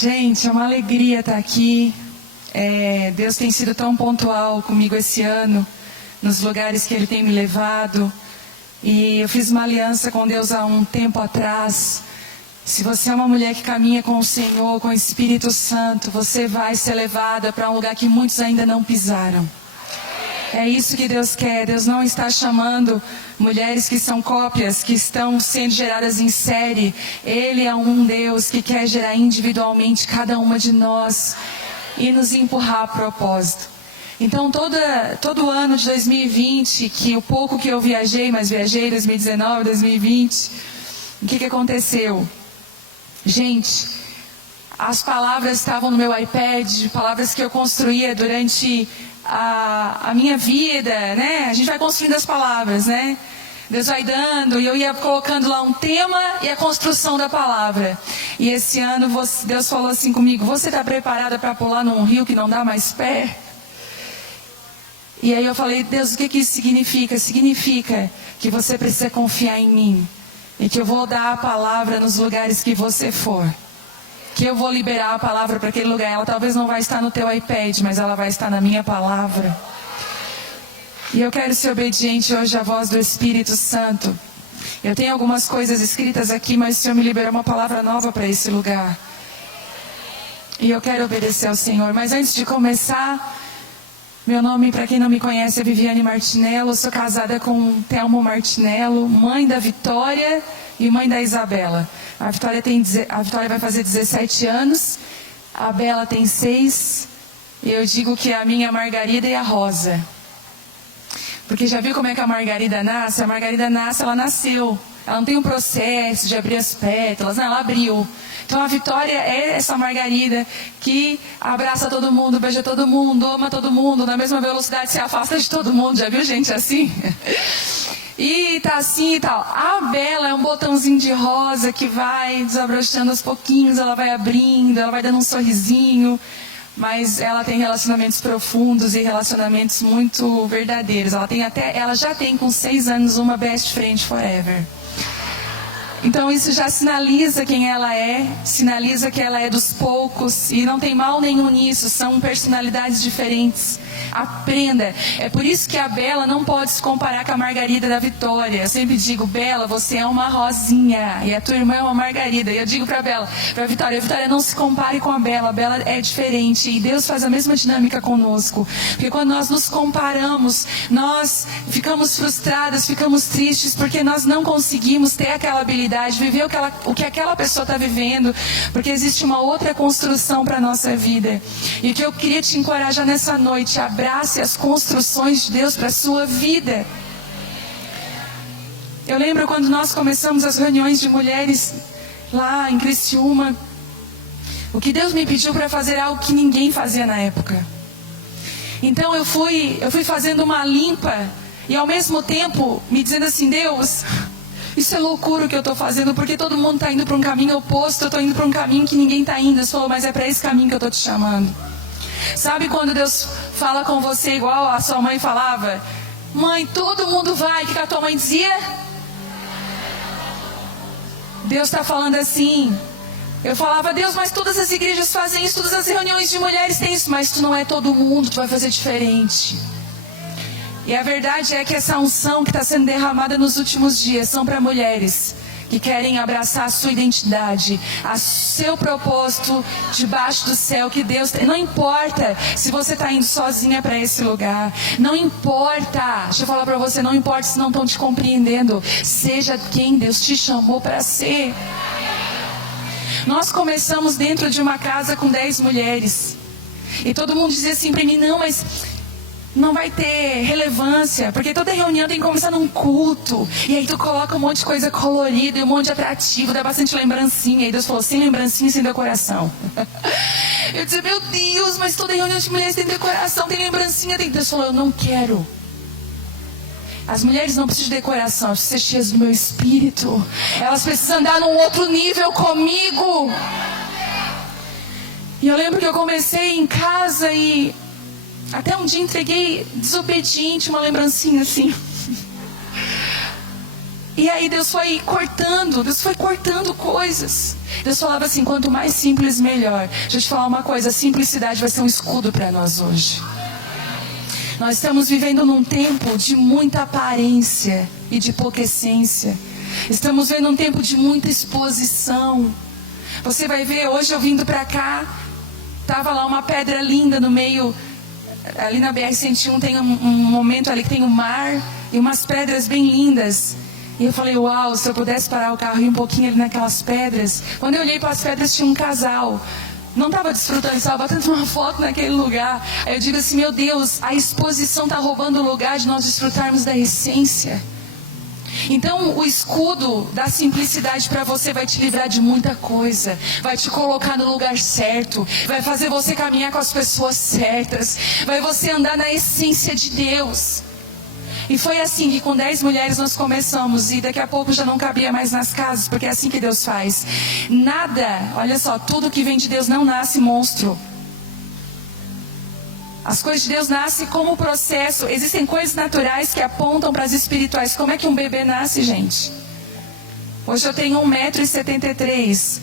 Gente, é uma alegria estar aqui. Deus tem sido tão pontual comigo esse ano, nos lugares que Ele tem me levado. E eu fiz uma aliança com Deus há um tempo atrás. Se você é uma mulher que caminha com o Senhor, com o Espírito Santo, você vai ser levada para um lugar que muitos ainda não pisaram. É isso que Deus quer. Deus não está chamando mulheres que são cópias, que estão sendo geradas em série. Ele é um Deus que quer gerar individualmente cada uma de nós e nos empurrar a propósito. Então todo ano de 2020, que o pouco que eu viajei, mas viajei 2019, 2020, o que aconteceu? Gente, as palavras estavam no meu iPad, palavras que eu construía durante a minha vida, né? A gente vai construindo as palavras, né? Deus vai dando, e eu ia colocando lá um tema e a construção da palavra. E esse ano Deus falou assim comigo: você está preparada para pular num rio que não dá mais pé? E aí eu falei: Deus, o que isso significa? Significa que você precisa confiar em mim. E que eu vou dar a palavra nos lugares que você for. Que eu vou liberar a palavra para aquele lugar. Ela talvez não vai estar no teu iPad, mas ela vai estar na minha palavra. E eu quero ser obediente hoje à voz do Espírito Santo. Eu tenho algumas coisas escritas aqui, mas o Senhor me liberou uma palavra nova para esse lugar. E eu quero obedecer ao Senhor. Mas antes de começar, meu nome, para quem não me conhece, é Viviane Martinello. Eu sou casada com Telmo Martinello, mãe da Vitória e mãe da Isabela. A Vitória vai fazer 17 anos, a Bela tem 6, e eu digo que é a minha Margarida e a Rosa. Porque já viu como é que a Margarida nasce? A Margarida nasce, ela nasceu. Ela não tem um processo de abrir as pétalas, não, ela abriu. Então a Vitória é essa Margarida que abraça todo mundo, beija todo mundo, ama todo mundo, na mesma velocidade se afasta de todo mundo. Já viu gente assim? E tá assim e tal. A Bela é um botãozinho de rosa que vai desabrochando aos pouquinhos, ela vai abrindo, ela vai dando um sorrisinho. Mas ela tem relacionamentos profundos e relacionamentos muito verdadeiros. Ela já tem com 6 anos uma best friend forever. Então isso já sinaliza quem ela é, sinaliza que ela é dos poucos, e não tem mal nenhum nisso, são personalidades diferentes. Aprenda. É por isso que a Bela não pode se comparar com a Margarida da Vitória. Eu sempre digo: Bela, você é uma rosinha e a tua irmã é uma Margarida. E eu digo para a Vitória, não se compare com a Bela é diferente. E Deus faz a mesma dinâmica conosco. Porque quando nós nos comparamos, nós ficamos frustradas, ficamos tristes, porque nós não conseguimos ter aquela habilidade, viver o que aquela pessoa está vivendo, porque existe uma outra construção para a nossa vida. E o que eu queria te encorajar nessa noite: abrace as construções de Deus para a sua vida. Eu lembro quando nós começamos as reuniões de mulheres lá em Criciúma, o que Deus me pediu para fazer algo que ninguém fazia na época. Então eu fui fazendo uma limpa, e ao mesmo tempo me dizendo assim: Deus, isso é loucura o que eu estou fazendo, porque todo mundo está indo para um caminho oposto, eu estou indo para um caminho que ninguém está indo. Deus falou: mas é para esse caminho que eu estou te chamando. Sabe quando Deus fala com você igual a sua mãe falava? Mãe, todo mundo vai. O que a tua mãe dizia? Deus está falando assim. Eu falava: Deus, mas todas as igrejas fazem isso, todas as reuniões de mulheres têm isso. Mas tu não é todo mundo, tu vai fazer diferente. E a verdade é que essa unção que está sendo derramada nos últimos dias são para mulheres que querem abraçar a sua identidade, a seu propósito debaixo do céu que Deus tem. Não importa se você está indo sozinha para esse lugar, não importa, deixa eu falar para você, não importa se não estão te compreendendo, seja quem Deus te chamou para ser. Nós começamos dentro de uma casa com 10 mulheres, e todo mundo dizia assim para mim: não, mas não vai ter relevância, porque toda reunião tem que começar num culto, e aí tu coloca um monte de coisa colorida e um monte de atrativo, dá bastante lembrancinha. E Deus falou: sem lembrancinha, sem decoração. Eu disse: meu Deus, mas toda reunião de mulheres tem decoração, tem lembrancinha, tem... Deus falou: eu não quero. As mulheres não precisam de decoração, elas precisam ser cheias do meu espírito, elas precisam andar num outro nível comigo. E eu lembro que eu comecei em casa e até um dia entreguei desobediente uma lembrancinha assim. E aí Deus foi cortando coisas. Deus falava assim, quanto mais simples, melhor. Deixa eu te falar uma coisa, a simplicidade vai ser um escudo para nós hoje. Nós estamos vivendo num tempo de muita aparência e de pouca essência. Estamos vendo um tempo de muita exposição. Você vai ver, hoje eu vindo para cá, estava lá uma pedra linda no meio, ali na BR-101 tem um momento ali que tem o mar e umas pedras bem lindas. E eu falei, uau, se eu pudesse parar o carro e ir um pouquinho ali naquelas pedras. Quando eu olhei para as pedras tinha um casal. Não estava desfrutando, estava batendo uma foto naquele lugar. Aí eu digo assim, meu Deus, a exposição está roubando o lugar de nós desfrutarmos da essência. Então o escudo da simplicidade para você vai te livrar de muita coisa. Vai te colocar no lugar certo. Vai fazer você caminhar com as pessoas certas. Vai você andar na essência de Deus. E foi assim que com 10 mulheres nós começamos. E daqui a pouco já não cabia mais nas casas. Porque é assim que Deus faz. Nada, olha só, tudo que vem de Deus não nasce monstro. As coisas de Deus nascem como processo. Existem coisas naturais que apontam para as espirituais. Como é que um bebê nasce, gente? Hoje eu tenho 1,73 m.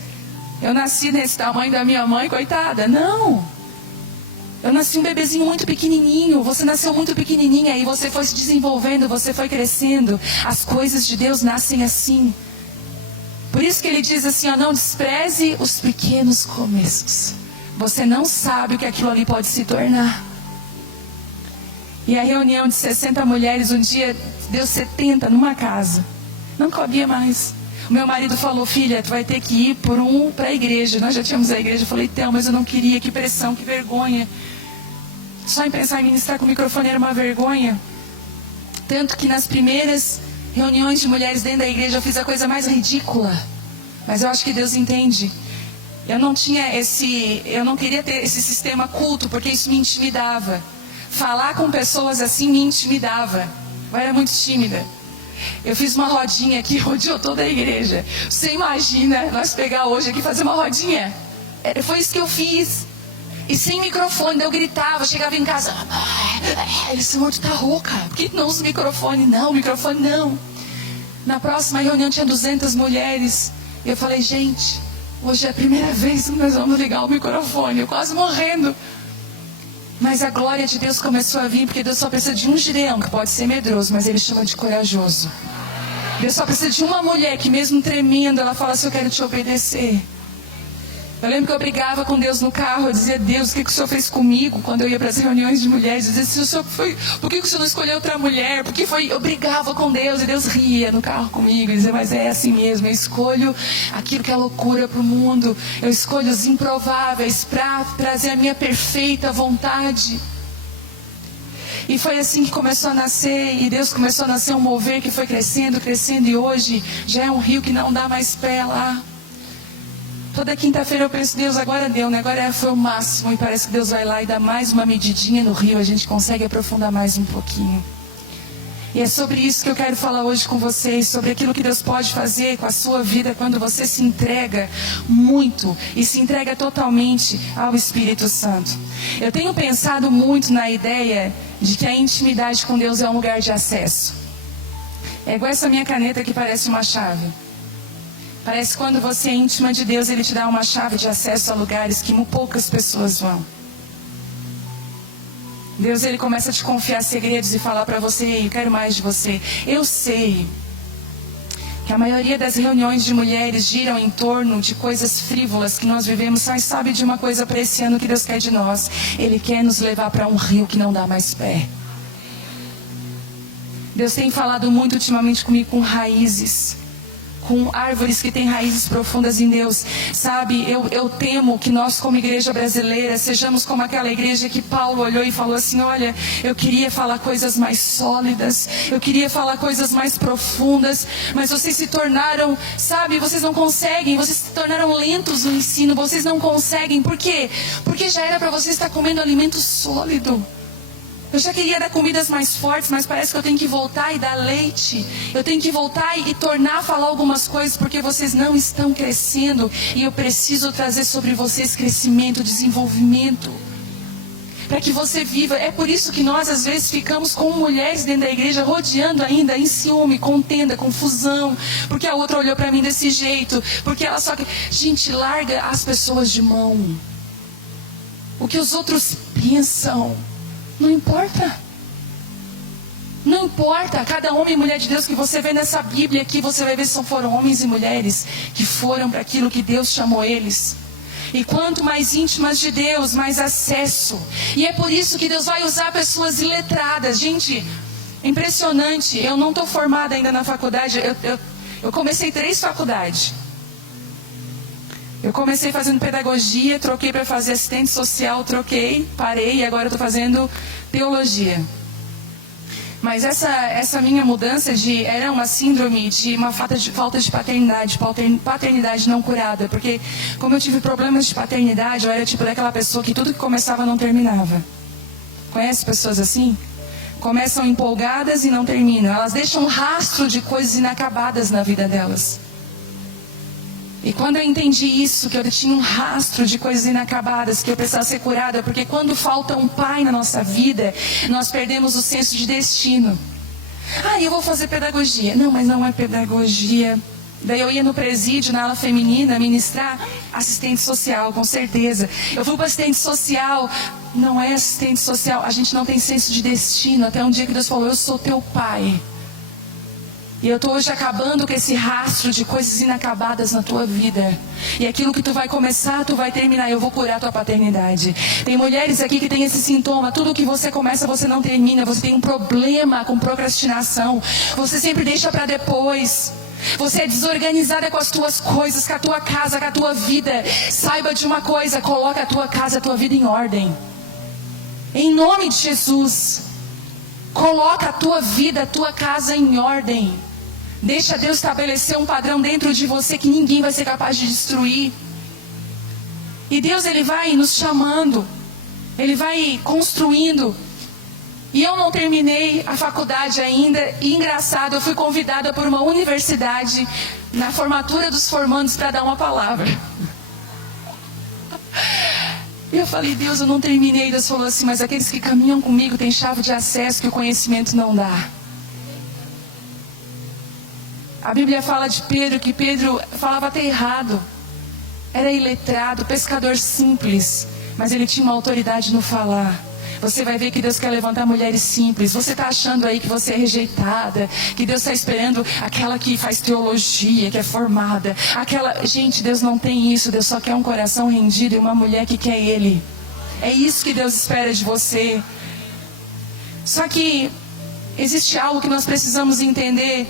Eu nasci nesse tamanho da minha mãe, coitada. Não. Eu nasci um bebezinho muito pequenininho. Você nasceu muito pequenininha e você foi se desenvolvendo, você foi crescendo. As coisas de Deus nascem assim. Por isso que ele diz assim, ó, não despreze os pequenos começos. Você não sabe o que aquilo ali pode se tornar. E a reunião de 60 mulheres, um dia deu 70 numa casa. Não cabia mais. O meu marido falou, filha, tu vai ter que ir para a igreja. Nós já tínhamos a igreja. Eu falei, Theo, mas eu não queria, que pressão, que vergonha. Só em pensar em ministrar com o microfone era uma vergonha. Tanto que nas primeiras reuniões de mulheres dentro da igreja eu fiz a coisa mais ridícula. Mas eu acho que Deus entende. Eu não queria ter esse sistema culto, porque isso me intimidava. Falar com pessoas assim me intimidava. Eu era muito tímida. Eu fiz uma rodinha aqui, rodeou toda a igreja. Você imagina nós pegar hoje aqui e fazer uma rodinha? Foi isso que eu fiz. E sem microfone, eu gritava, chegava em casa. Esse monte tá rouca. Por que não usa microfone? Não, microfone não. Na próxima reunião tinha 200 mulheres. E eu falei, gente, hoje é a primeira vez que nós vamos ligar o microfone. Eu quase morrendo. Mas a glória de Deus começou a vir, porque Deus só precisa de um Gideão, que pode ser medroso, mas Ele chama de corajoso. Deus só precisa de uma mulher que mesmo tremendo, ela fala assim, eu quero te obedecer. Eu lembro que eu brigava com Deus no carro, eu dizia, Deus, o que o Senhor fez comigo? Quando eu ia para as reuniões de mulheres, eu dizia, por que o Senhor não escolheu outra mulher? Eu brigava com Deus, e Deus ria no carro comigo, e dizia, mas é assim mesmo, eu escolho aquilo que é loucura para o mundo, eu escolho os improváveis para trazer a minha perfeita vontade. E foi assim que começou a nascer, e Deus começou a nascer um mover que foi crescendo, crescendo, e hoje já é um rio que não dá mais pé lá. Toda quinta-feira eu penso, Deus, agora deu, né? Agora foi o máximo. E parece que Deus vai lá e dá mais uma medidinha no rio. A gente consegue aprofundar mais um pouquinho. E é sobre isso que eu quero falar hoje com vocês. Sobre aquilo que Deus pode fazer com a sua vida quando você se entrega muito e se entrega totalmente ao Espírito Santo. Eu tenho pensado muito na ideia de que a intimidade com Deus é um lugar de acesso. É igual essa minha caneta que parece uma chave. Parece que quando você é íntima de Deus, Ele te dá uma chave de acesso a lugares que poucas pessoas vão. Deus, Ele começa a te confiar segredos e falar para você, eu quero mais de você. Eu sei que a maioria das reuniões de mulheres giram em torno de coisas frívolas que nós vivemos, mas sabe de uma coisa para esse ano que Deus quer de nós? Ele quer nos levar para um rio que não dá mais pé. Deus tem falado muito ultimamente comigo com raízes, com árvores que têm raízes profundas em Deus. Sabe, eu temo que nós como igreja brasileira sejamos como aquela igreja que Paulo olhou e falou assim, olha, eu queria falar coisas mais sólidas, eu queria falar coisas mais profundas, mas vocês se tornaram, sabe, vocês não conseguem, vocês se tornaram lentos no ensino, vocês não conseguem. Por quê? Porque já era para vocês estar comendo alimento sólido. Eu já queria dar comidas mais fortes, mas parece que eu tenho que voltar e dar leite. Eu tenho que voltar e tornar a falar algumas coisas, porque vocês não estão crescendo. E eu preciso trazer sobre vocês crescimento, desenvolvimento. para que você viva. É por isso que nós às vezes ficamos com mulheres dentro da igreja, rodeando ainda em ciúme, contenda, confusão, porque a outra olhou para mim desse jeito, porque ela só... Gente, larga as pessoas de mão. O que os outros pensam não importa. Não importa, cada homem e mulher de Deus que você vê nessa Bíblia aqui, você vai ver se foram homens e mulheres que foram para aquilo que Deus chamou eles. E quanto mais íntimas de Deus, mais acesso. E é por isso que Deus vai usar pessoas iletradas. Gente, impressionante. Eu não estou formada ainda na faculdade. Eu comecei 3 faculdades. Eu comecei fazendo pedagogia, troquei para fazer assistente social, parei e agora eu estou fazendo teologia. Mas essa minha mudança era uma síndrome de uma falta de paternidade não curada. Porque como eu tive problemas de paternidade, eu era tipo daquela pessoa que tudo que começava não terminava. Conhece pessoas assim? Começam empolgadas e não terminam. Elas deixam um rastro de coisas inacabadas na vida delas. E quando eu entendi isso, que eu tinha um rastro de coisas inacabadas, que eu precisava ser curada, porque quando falta um pai na nossa vida, nós perdemos o senso de destino. Eu vou fazer pedagogia. Não, mas não é pedagogia. Daí eu ia no presídio, na ala feminina, ministrar assistente social, com certeza. Eu fui para assistente social, não é assistente social. A gente não tem senso de destino, até um dia que Deus falou, eu sou teu pai. E eu estou hoje acabando com esse rastro de coisas inacabadas na tua vida. E aquilo que tu vai começar, tu vai terminar. Eu vou curar a tua paternidade. Tem mulheres aqui que têm esse sintoma. Tudo que você começa, você não termina. Você tem um problema com procrastinação. Você sempre deixa para depois. Você é desorganizada com as tuas coisas, com a tua casa, com a tua vida. Saiba de uma coisa, coloca a tua casa, a tua vida em ordem. Em nome de Jesus. Coloca a tua vida, a tua casa em ordem. Deixa Deus estabelecer um padrão dentro de você que ninguém vai ser capaz de destruir. E Deus, Ele vai nos chamando. Ele vai construindo. E eu não terminei a faculdade ainda. E engraçado, eu fui convidada por uma universidade na formatura dos formandos para dar uma palavra. E eu falei, Deus, eu não terminei. Deus falou assim, mas aqueles que caminham comigo têm chave de acesso que o conhecimento não dá. A Bíblia fala de Pedro, que Pedro falava até errado. Era iletrado, pescador simples, mas ele tinha uma autoridade no falar. Você vai ver que Deus quer levantar mulheres simples. Você está achando aí que você é rejeitada, que Deus está esperando aquela que faz teologia, que é formada. Gente, Deus não tem isso. Deus só quer um coração rendido e uma mulher que quer Ele. É isso que Deus espera de você. Só que existe algo que nós precisamos entender.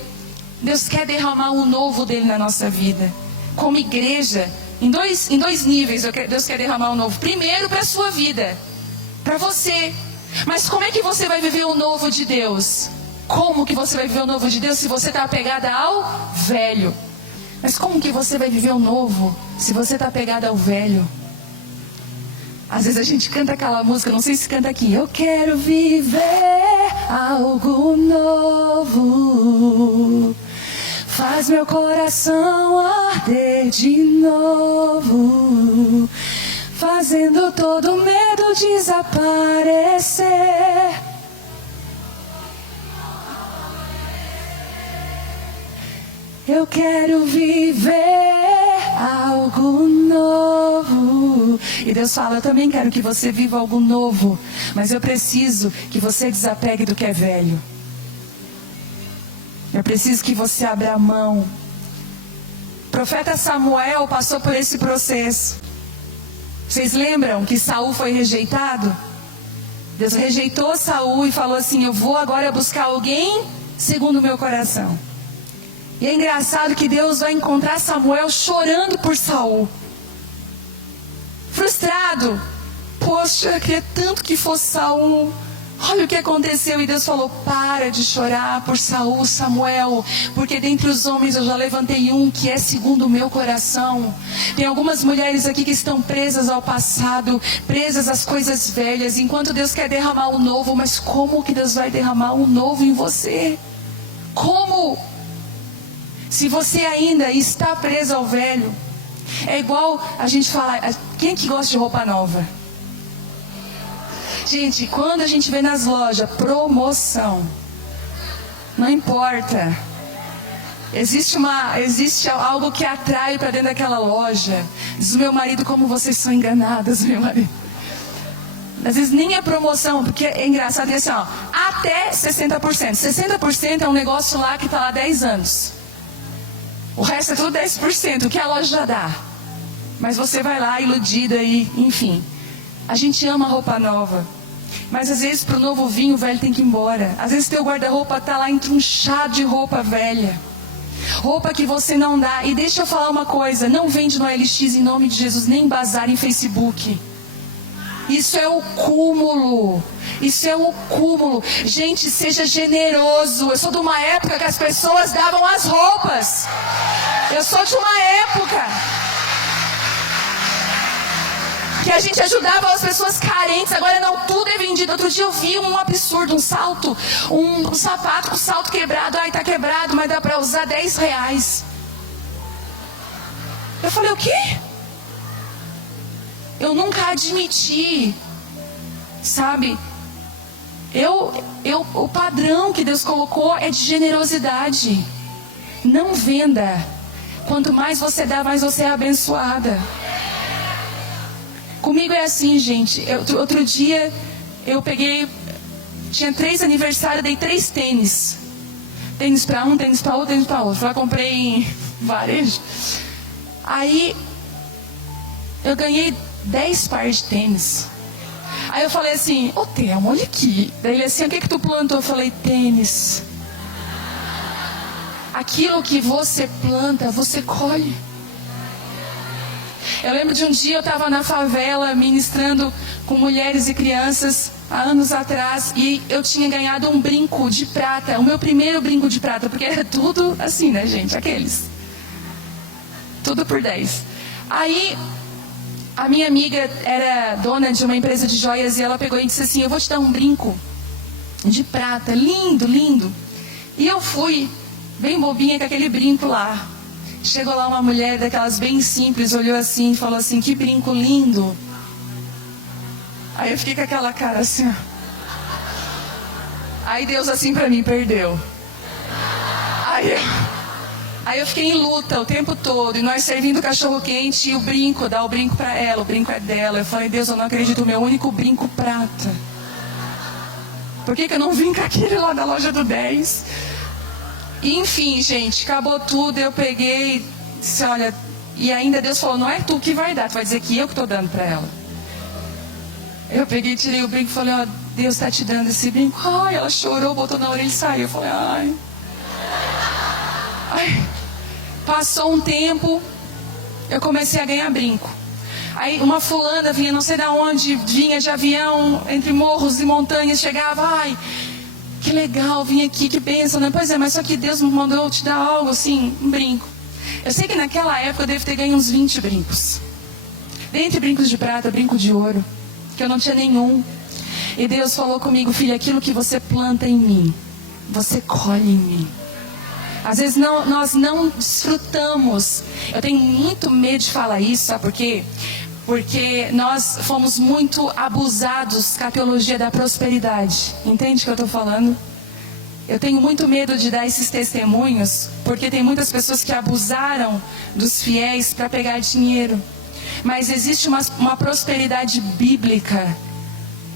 Deus quer derramar o novo dele na nossa vida. Como igreja, em dois níveis, Deus quer derramar o novo. Primeiro, para a sua vida, para você. Mas como é que você vai viver o novo de Deus? Como que você vai viver o novo de Deus se você está apegada ao velho? Mas como que você vai viver o novo se você está apegada ao velho? Às vezes a gente canta aquela música, não sei se canta aqui. Eu quero viver algo novo. Faz meu coração arder de novo, fazendo todo medo desaparecer. Eu quero viver algo novo. E Deus fala, eu também quero que você viva algo novo, mas eu preciso que você desapegue do que é velho. Eu preciso que você abra a mão. O profeta Samuel passou por esse processo. Vocês lembram que Saul foi rejeitado? Deus rejeitou Saul e falou assim, eu vou agora buscar alguém segundo o meu coração. E é engraçado que Deus vai encontrar Samuel chorando por Saul. Frustrado. Poxa, eu queria tanto que fosse Saul. Olha o que aconteceu. E Deus falou, para de chorar por Saul, Samuel, porque dentre os homens eu já levantei um que é segundo o meu coração. Tem algumas mulheres aqui que estão presas ao passado, presas às coisas velhas, enquanto Deus quer derramar o novo. Mas como que Deus vai derramar o novo em você? Como? Se você ainda está preso ao velho. É igual a gente falar, quem que gosta de roupa nova? Gente, quando a gente vê nas lojas promoção, não importa. Existe algo que atrai para dentro daquela loja. Diz o meu marido, como vocês são enganadas, meu marido. Às vezes nem é promoção, porque é engraçado, é assim, ó, até 60%. 60% é um negócio lá que está lá 10 anos. O resto é tudo 10%, o que a loja já dá. Mas você vai lá iludida e, enfim. A gente ama roupa nova. Mas às vezes para o novo vinho o velho tem que ir embora. Às vezes teu guarda-roupa está lá entrunchado de roupa velha. Roupa que você não dá. E deixa eu falar uma coisa, não vende no OLX em nome de Jesus, nem bazar em Facebook. Isso é o cúmulo. Isso é o cúmulo. Gente, seja generoso. Eu sou de uma época que as pessoas davam as roupas. Eu sou de uma época que a gente ajudava as pessoas carentes. Agora não, tudo é vendido. Outro dia eu vi um absurdo, um salto, um sapato com salto quebrado. Ai, tá quebrado, mas dá pra usar R$10. Eu falei, o quê? Eu nunca admiti, sabe? O padrão que Deus colocou é de generosidade. Não venda. Quanto mais você dá, mais você é abençoada. Comigo é assim, gente. Outro dia eu peguei, tinha 3 aniversários, dei 3 tênis. Tênis para um, tênis para outro, tênis para outro. Lá comprei em varejo. Aí eu ganhei 10 pares de tênis. Aí eu falei assim, ô Telmo, olha aqui. Daí ele assim, o que tu plantou? Eu falei, tênis. Aquilo que você planta, você colhe. Eu lembro de um dia eu estava na favela ministrando com mulheres e crianças há anos atrás, e eu tinha ganhado um brinco de prata, o meu primeiro brinco de prata, porque era tudo assim, né, gente? Aqueles. Tudo por 10. Aí a minha amiga era dona de uma empresa de joias e ela pegou e disse assim, eu vou te dar um brinco de prata, lindo, lindo. E eu fui bem bobinha com aquele brinco lá. Chegou lá uma mulher daquelas bem simples, olhou assim e falou assim, que brinco lindo. Aí eu fiquei com aquela cara assim, ó. Aí Deus assim pra mim, perdeu. Aí eu fiquei em luta o tempo todo, e nós servindo cachorro quente, e o brinco, dá o brinco pra ela, o brinco é dela. Eu falei, Deus, eu não acredito, o meu único brinco prata. Por que eu não vim com aquele lá da loja do 10? E, enfim, gente, acabou tudo, eu peguei, disse, olha, e ainda Deus falou, não é tu que vai dar, tu vai dizer que eu que estou dando para ela. Eu peguei, tirei o brinco e falei, ó, Deus está te dando esse brinco. Ai, ela chorou, botou na orelha e saiu. Eu falei, ai. Passou um tempo, eu comecei a ganhar brinco. Aí uma fulana vinha, não sei de onde, vinha de avião, entre morros e montanhas, chegava, ai, que legal, vim aqui, que bênção, né? Pois é, mas só que Deus me mandou te dar algo assim, um brinco. Eu sei que naquela época eu devo ter ganho uns 20 brincos. Dentre brincos de prata, brinco de ouro, que eu não tinha nenhum. E Deus falou comigo, filha, aquilo que você planta em mim, você colhe em mim. Às vezes nós não desfrutamos. Eu tenho muito medo de falar isso, sabe por quê? Porque nós fomos muito abusados com a teologia da prosperidade. Entende o que eu estou falando? Eu tenho muito medo de dar esses testemunhos, porque tem muitas pessoas que abusaram dos fiéis para pegar dinheiro. Mas existe uma prosperidade bíblica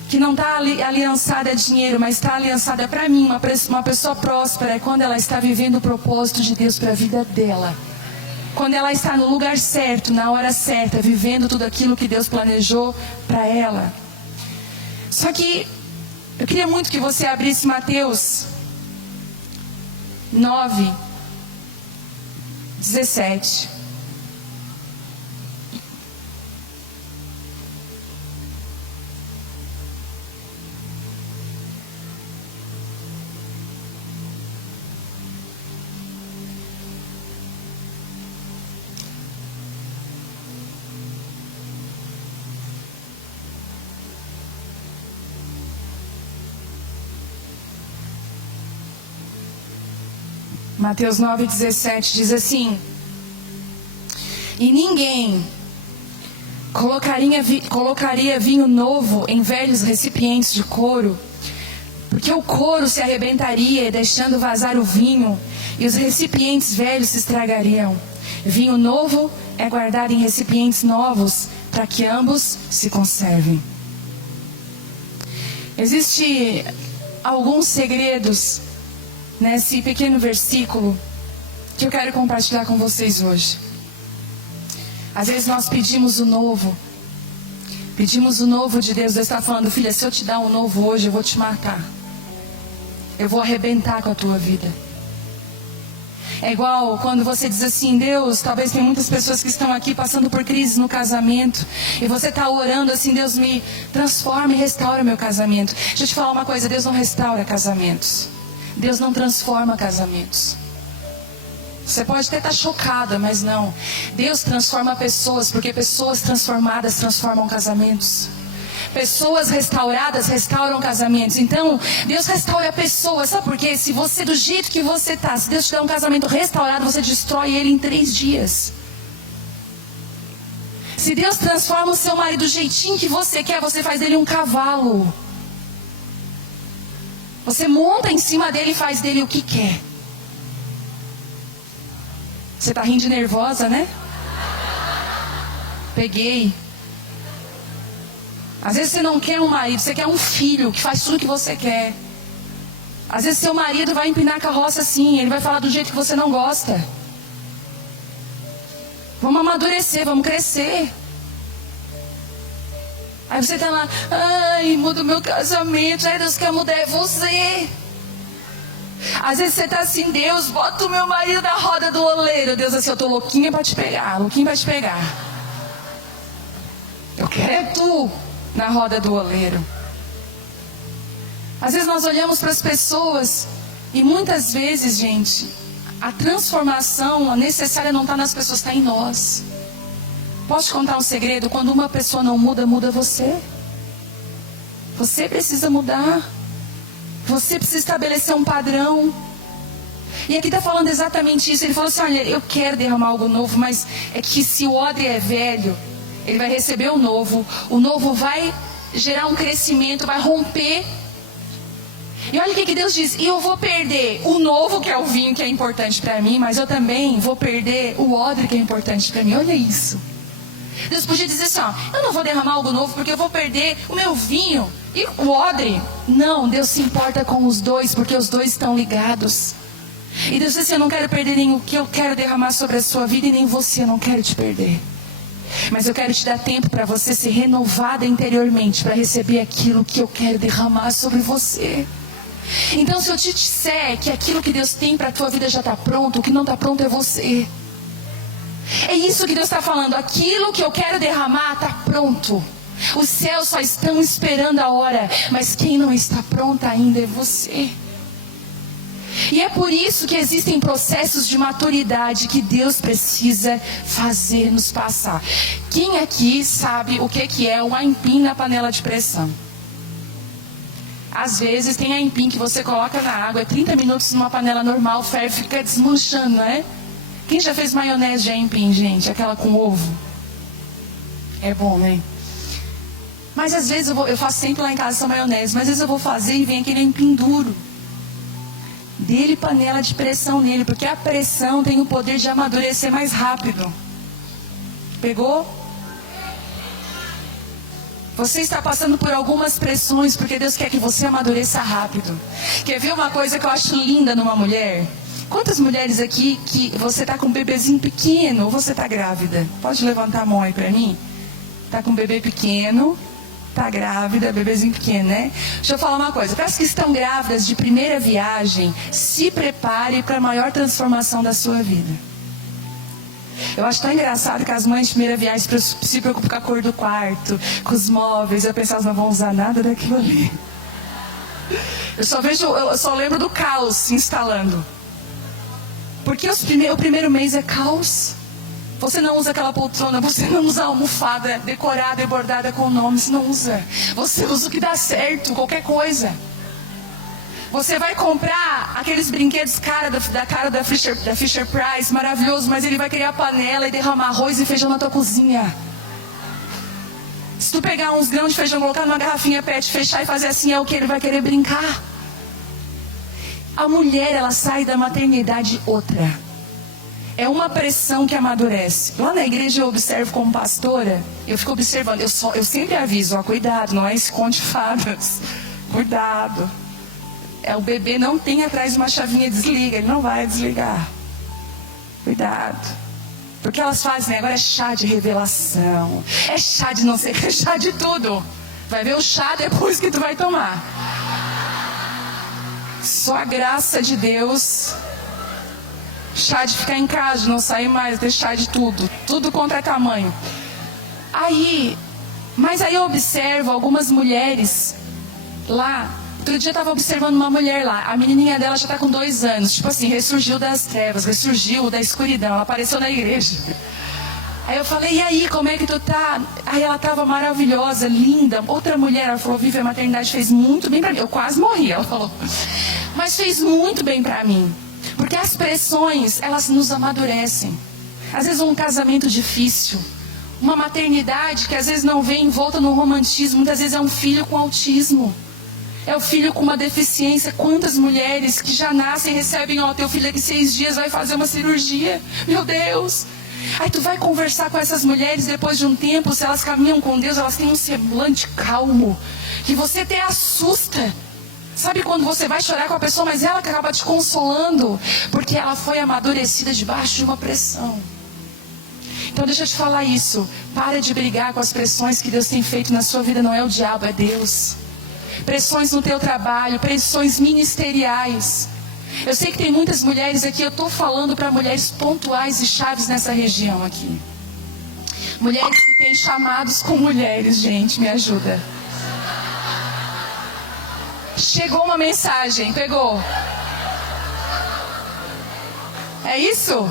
que não está aliançada a dinheiro, mas está aliançada para mim. Uma pessoa próspera é quando ela está vivendo o propósito de Deus para a vida dela. Quando ela está no lugar certo, na hora certa, vivendo tudo aquilo que Deus planejou para ela. Só que eu queria muito que você abrisse Mateus 9:17. Mateus 9:17 diz assim: e ninguém colocaria vinho novo em velhos recipientes de couro, porque o couro se arrebentaria, deixando vazar o vinho, e os recipientes velhos se estragariam. Vinho novo é guardado em recipientes novos, para que ambos se conservem. Existem alguns segredos nesse pequeno versículo que eu quero compartilhar com vocês hoje. Às vezes nós pedimos o novo de Deus. Deus está falando: filha, se eu te dar um novo hoje, eu vou te matar. Eu vou arrebentar com a tua vida. É igual quando você diz assim: Deus, talvez tem muitas pessoas que estão aqui passando por crise no casamento, e você está orando assim: Deus, me transforma e restaura meu casamento. Deixa eu te falar uma coisa: Deus não restaura casamentos. Deus não transforma casamentos. Você pode até estar chocada, mas não. Deus transforma pessoas, porque pessoas transformadas transformam casamentos. Pessoas restauradas restauram casamentos. Então, Deus restaura pessoas. Sabe por quê? Se você, do jeito que você está, se Deus te der um casamento restaurado, você destrói ele em 3 dias. Se Deus transforma o seu marido do jeitinho que você quer, você faz dele um cavalo. Você monta em cima dele e faz dele o que quer. Você está rindo de nervosa, né? Peguei. Às vezes você não quer um marido, você quer um filho que faz tudo o que você quer. Às vezes seu marido vai empinar a carroça assim, ele vai falar do jeito que você não gosta. Vamos amadurecer, vamos crescer. Aí você está lá: ai, muda o meu casamento. Ai, Deus quer mudar é você. Às vezes você está assim: Deus, bota o meu marido na roda do oleiro. Deus assim: eu estou louquinha para te pegar, louquinha para te pegar. Eu quero é tu na roda do oleiro. Às vezes nós olhamos para as pessoas e muitas vezes, gente, a transformação necessária não está nas pessoas, está em nós. Posso te contar um segredo? Quando uma pessoa não muda, muda você. Você precisa mudar. Você precisa estabelecer um padrão. E aqui está falando exatamente isso. Ele falou assim: olha, eu quero derramar algo novo, mas é que se o odre é velho, ele vai receber o novo vai gerar um crescimento, vai romper. E olha o que Deus diz: e eu vou perder o novo, que é o vinho, que é importante para mim, mas eu também vou perder o odre, que é importante para mim. Olha isso. Deus podia dizer assim: ó, eu não vou derramar algo novo porque eu vou perder o meu vinho e o odre. Não, Deus se importa com os dois, porque os dois estão ligados. E Deus disse assim: eu não quero perder nem o que eu quero derramar sobre a sua vida, e nem você, eu não quero te perder. Mas eu quero te dar tempo para você ser renovada interiormente, para receber aquilo que eu quero derramar sobre você. Então, se eu te disser que aquilo que Deus tem para a tua vida já está pronto, o que não está pronto é você. É isso que Deus está falando: aquilo que eu quero derramar está pronto. Os céus só estão esperando a hora, mas quem não está pronto ainda é você. E é por isso que existem processos de maturidade que Deus precisa fazer nos passar. Quem aqui sabe o que é um aipim na panela de pressão? Às vezes tem aipim que você coloca na água, 30 minutos numa panela normal, ferve, fica desmanchando, não é? Quem já fez maionese de aipim, gente? Aquela com ovo? É bom, né? Mas às vezes eu faço sempre lá em casa essa maionese, mas às vezes eu vou fazer e vem aquele aipim duro. Dele panela de pressão nele, porque a pressão tem o poder de amadurecer mais rápido. Pegou? Você está passando por algumas pressões, porque Deus quer que você amadureça rápido. Quer ver uma coisa que eu acho linda numa mulher? Quantas mulheres aqui que você está com um bebezinho pequeno ou você está grávida? Pode levantar a mão aí para mim? Está com um bebê pequeno, está grávida, bebezinho pequeno, né? Deixa eu falar uma coisa. Para as que estão grávidas de primeira viagem, se prepare para a maior transformação da sua vida. Eu acho tão engraçado que as mães de primeira viagem se preocupam com a cor do quarto, com os móveis. Eu penso, elas não vão usar nada daquilo ali. Eu só lembro do caos se instalando. Porque o primeiro mês é caos. Você não usa aquela poltrona, você não usa a almofada decorada e bordada com nomes, não usa. Você usa o que dá certo, qualquer coisa. Você vai comprar aqueles brinquedos da cara da Fisher Price, maravilhoso, mas ele vai criar panela e derramar arroz e feijão na tua cozinha. Se tu pegar uns grãos de feijão, colocar numa garrafinha PET, fechar e fazer assim, é o que ele vai querer brincar. A mulher, ela sai da maternidade outra. É uma pressão que amadurece. Lá na igreja eu observo como pastora, eu fico observando, eu sempre aviso, ó, cuidado, não é esse conto de fadas. Cuidado. O bebê não tem atrás uma chavinha e desliga, ele não vai desligar. Cuidado. Porque elas fazem, agora é chá de revelação, é chá de não sei o que, é chá de tudo. Vai ver o chá depois que tu vai tomar. Só a graça de Deus. Chá de ficar em casa, de não sair mais, ter chá de tudo. Tudo contra tamanho. Mas aí eu observo algumas mulheres lá. Outro dia eu estava observando uma mulher lá. A menininha dela já está com 2 anos. Tipo assim, ressurgiu das trevas, ressurgiu da escuridão. Ela apareceu na igreja. Aí eu falei, e aí, como é que tu tá? Aí ela estava maravilhosa, linda. Outra mulher, ela falou, Vivi, a maternidade fez muito bem para mim. Eu quase morri, ela falou. Mas fez muito bem para mim. Porque as pressões, elas nos amadurecem. Às vezes um casamento difícil, uma maternidade que às vezes não vem envolta no romantismo, muitas vezes é um filho com autismo. É o filho com uma deficiência. Quantas mulheres que já nascem e recebem, teu filho daqui 6 dias vai fazer uma cirurgia. Meu Deus! Aí tu vai conversar com essas mulheres depois de um tempo, se elas caminham com Deus, elas têm um semblante calmo, que você até assusta. Sabe quando você vai chorar com a pessoa, mas ela acaba te consolando, porque ela foi amadurecida debaixo de uma pressão. Então deixa eu te falar isso. Para de brigar com as pressões que Deus tem feito na sua vida. Não é o diabo, é Deus. Pressões no teu trabalho, pressões ministeriais. Eu sei que tem muitas mulheres aqui, eu estou falando para mulheres pontuais e chaves nessa região aqui. Mulheres que têm chamados com mulheres, gente, me ajuda. Chegou uma mensagem, pegou? É isso?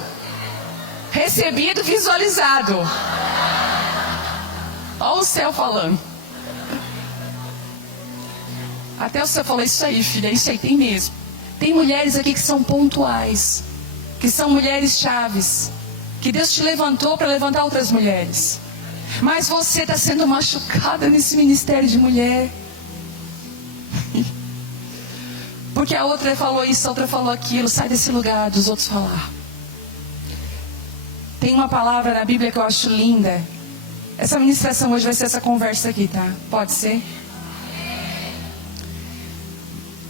Recebido, visualizado. Olha o céu falando. Até o céu falou, isso aí, filha, isso aí tem mesmo. Tem mulheres aqui que são pontuais, que são mulheres chaves, que Deus te levantou para levantar outras mulheres. Mas você está sendo machucada nesse ministério de mulher. Porque a outra falou isso, a outra falou aquilo. Sai desse lugar dos outros falar. Tem uma palavra na Bíblia que eu acho linda. Essa ministração hoje vai ser essa conversa aqui, tá? Pode ser?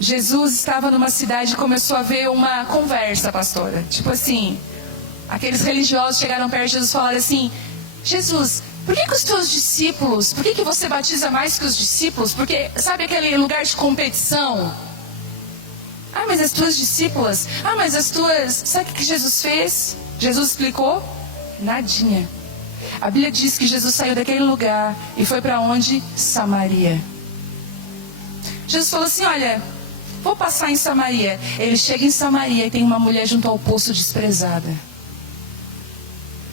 Jesus estava numa cidade e começou a ver uma conversa, pastora. Tipo assim, aqueles religiosos chegaram perto de Jesus e falaram assim, Jesus, por que os teus discípulos, por que você batiza mais que os discípulos? Porque, sabe aquele lugar de competição? Ah, mas as tuas discípulas, mas as tuas... Sabe o que Jesus fez? Jesus explicou? Nadinha. A Bíblia diz que Jesus saiu daquele lugar e foi para onde? Samaria. Jesus falou assim, olha, vou passar em Samaria. Ele chega em Samaria e tem uma mulher junto ao poço desprezada.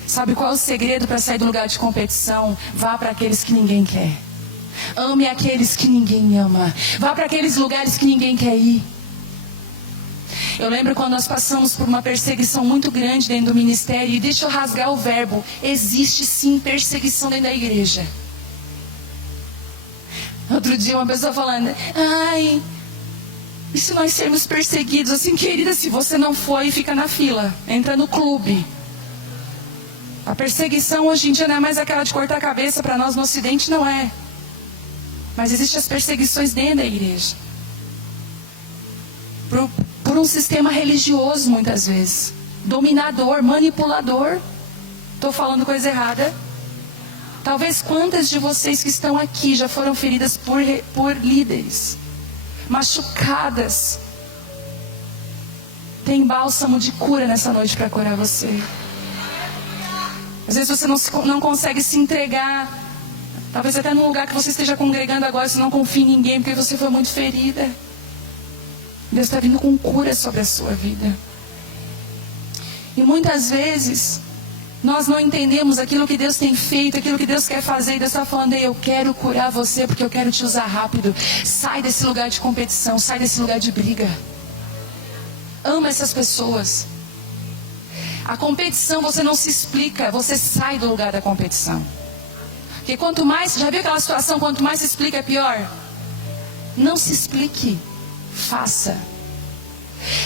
Sabe qual é o segredo para sair do lugar de competição? Vá para aqueles que ninguém quer. Ame aqueles que ninguém ama. Vá para aqueles lugares que ninguém quer ir. Eu lembro quando nós passamos por uma perseguição muito grande dentro do ministério. E deixa eu rasgar o verbo. Existe sim perseguição dentro da igreja. Outro dia uma pessoa falando, ai, e se nós sermos perseguidos? Assim, querida, se você não foi, fica na fila, entra no clube. A perseguição hoje em dia não é mais aquela de cortar a cabeça. Para nós no ocidente não é. Mas existem as perseguições dentro da igreja. Por um sistema religioso muitas vezes. Dominador, manipulador. Estou falando coisa errada? Talvez quantas de vocês que estão aqui já foram feridas por líderes. Machucadas. Tem bálsamo de cura nessa noite para curar você. Às vezes você não consegue se entregar. Talvez até no lugar que você esteja congregando agora, você não confia em ninguém porque você foi muito ferida. Deus está vindo com cura sobre a sua vida. E muitas vezes nós não entendemos aquilo que Deus tem feito, aquilo que Deus quer fazer. E Deus está falando, eu quero curar você porque eu quero te usar rápido. Sai desse lugar de competição, sai desse lugar de briga. Ama essas pessoas. A competição você não se explica, você sai do lugar da competição. Porque quanto mais, já viu aquela situação, quanto mais se explica é pior? Não se explique, faça.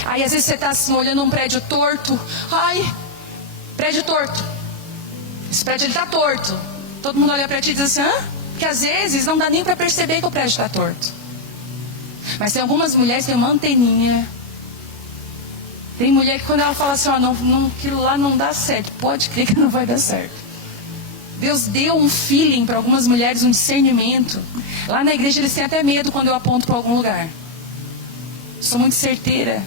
Aí às vezes você está assim, olhando um prédio torto. Ai, prédio torto. Esse prédio está torto. Todo mundo olha para ti e diz assim, porque às vezes não dá nem para perceber que o prédio está torto. Mas tem algumas mulheres que têm uma anteninha. Tem mulher que quando ela fala assim, aquilo lá não dá certo, pode crer que não vai dar certo. Deus deu um feeling para algumas mulheres, um discernimento. Lá na igreja eles têm até medo quando eu aponto para algum lugar. Sou muito certeira.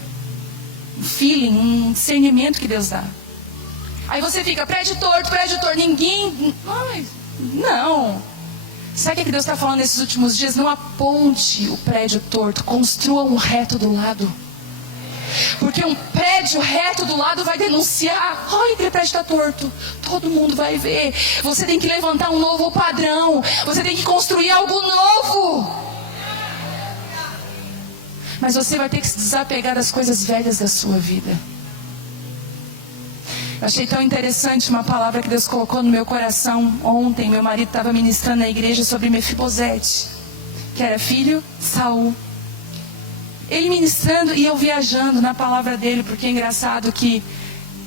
Um feeling, um discernimento que Deus dá. Aí você fica, prédio torto, ninguém... Ai, não. Sabe o que Deus está falando nesses últimos dias? Não aponte o prédio torto, construa um reto do lado. Porque um prédio reto do lado vai denunciar. Ai, aquele prédio está torto. Todo mundo vai ver. Você tem que levantar um novo padrão. Você tem que construir algo novo. Mas você vai ter que se desapegar das coisas velhas da sua vida. Eu achei tão interessante uma palavra que Deus colocou no meu coração ontem. Meu marido estava ministrando na igreja sobre Mefibosete, que era filho de Saul. Ele ministrando e eu viajando na palavra dele, porque é engraçado que,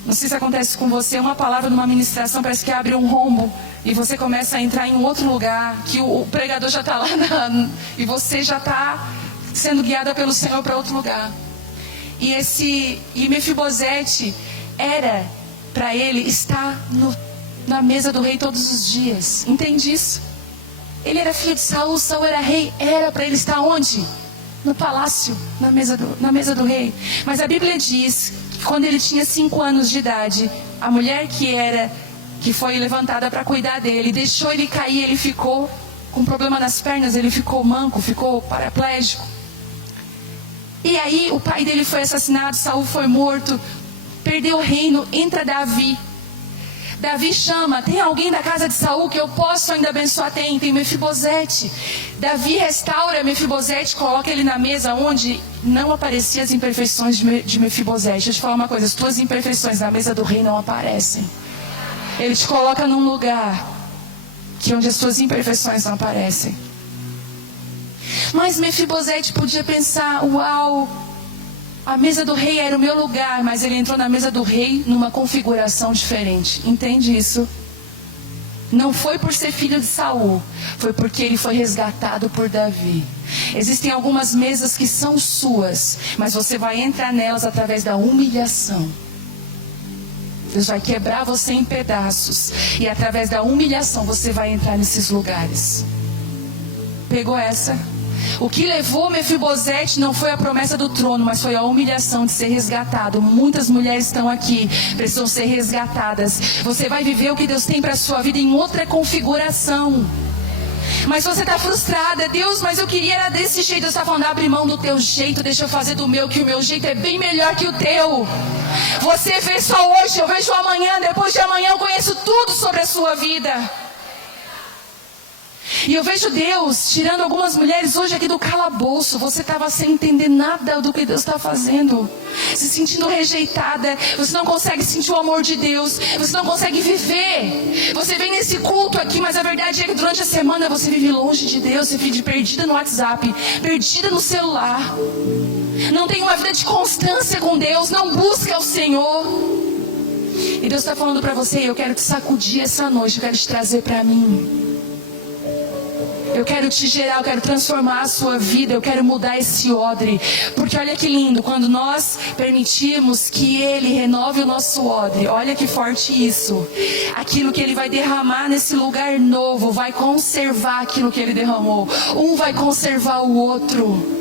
não sei se acontece com você, uma palavra numa ministração parece que abre um rombo e você começa a entrar em um outro lugar, que o pregador já está lá e você já está sendo guiada pelo Senhor para outro lugar. E Mefibosete era para ele estar na mesa do rei todos os dias. Entende isso? Ele era filho de Saul, Saul era rei, era para ele estar onde? No palácio, na mesa do rei. Mas a Bíblia diz que quando ele tinha 5 anos de idade, a mulher que foi levantada para cuidar dele, deixou ele cair, ele ficou com problema nas pernas, ele ficou manco, ficou paraplégico. E aí o pai dele foi assassinado, Saul foi morto, perdeu o reino, entra Davi. Davi chama, tem alguém da casa de Saul que eu posso ainda abençoar? Tem Mefibosete. Davi restaura Mefibosete, coloca ele na mesa onde não apareciam as imperfeições de Mefibosete. Deixa eu te falar uma coisa, as tuas imperfeições na mesa do rei não aparecem. Ele te coloca num lugar onde as tuas imperfeições não aparecem. Mas Mefibosete podia pensar, uau, a mesa do rei era o meu lugar, mas ele entrou na mesa do rei numa configuração diferente. Entende isso? Não foi por ser filho de Saul, foi porque ele foi resgatado por Davi. Existem algumas mesas que são suas, mas você vai entrar nelas através da humilhação. Deus vai quebrar você em pedaços, e através da humilhação você vai entrar nesses lugares. Pegou essa? O que levou Mefibosete não foi a promessa do trono, mas foi a humilhação de ser resgatado. Muitas mulheres estão aqui, precisam ser resgatadas. Você vai viver o que Deus tem para a sua vida em outra configuração. Mas você está frustrada, Deus, mas eu queria era desse jeito. Deus está falando, abre mão do teu jeito, deixa eu fazer do meu, que o meu jeito é bem melhor que o teu. Você vê só hoje, eu vejo amanhã, depois de amanhã eu conheço tudo sobre a sua vida. E eu vejo Deus tirando algumas mulheres hoje aqui do calabouço. Você estava sem entender nada do que Deus está fazendo, se sentindo rejeitada. Você não consegue sentir o amor de Deus, você não consegue viver. Você vem nesse culto aqui, mas a verdade é que durante a semana você vive longe de Deus. Você vive perdida no WhatsApp, perdida no celular, não tem uma vida de constância com Deus, não busca o Senhor. E Deus está falando para você, eu quero te sacudir essa noite, eu quero te trazer para mim. Eu quero te gerar, eu quero transformar a sua vida, eu quero mudar esse odre. Porque olha que lindo, quando nós permitimos que Ele renove o nosso odre, olha que forte isso. Aquilo que Ele vai derramar nesse lugar novo, vai conservar aquilo que Ele derramou. Um vai conservar o outro.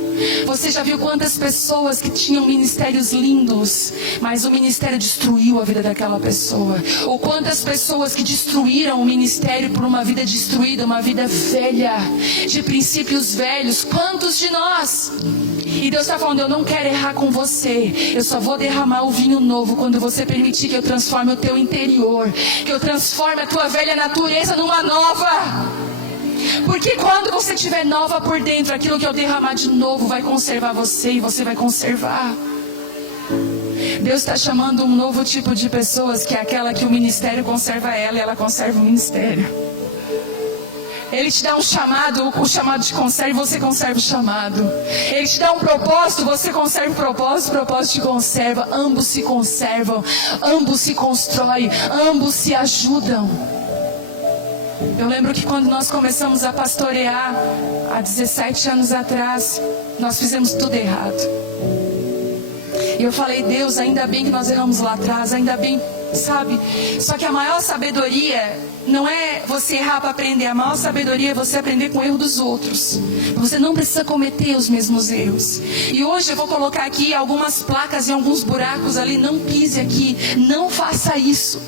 Você já viu quantas pessoas que tinham ministérios lindos, mas o ministério destruiu a vida daquela pessoa? Ou quantas pessoas que destruíram o ministério por uma vida destruída, uma vida velha, de princípios velhos? Quantos de nós? E Deus está falando, eu não quero errar com você, eu só vou derramar o vinho novo quando você permitir que eu transforme o teu interior, que eu transforme a tua velha natureza numa nova. Porque quando você estiver nova por dentro, aquilo que eu derramar de novo vai conservar você e você vai conservar. Deus está chamando um novo tipo de pessoas, que é aquela que o ministério conserva ela e ela conserva o ministério. Ele te dá um chamado, o chamado te conserva e você conserva o chamado. Ele te dá um propósito, você conserva o propósito te conserva. Ambos se conservam, ambos se constroem, ambos se ajudam. Eu lembro que quando nós começamos a pastorear, há 17 anos atrás, nós fizemos tudo errado. E eu falei, Deus, ainda bem que nós erramos lá atrás, ainda bem, sabe? Só que a maior sabedoria não é você errar para aprender. A maior sabedoria é você aprender com o erro dos outros. Você não precisa cometer os mesmos erros. E hoje eu vou colocar aqui algumas placas e alguns buracos ali. Não pise aqui, não faça isso.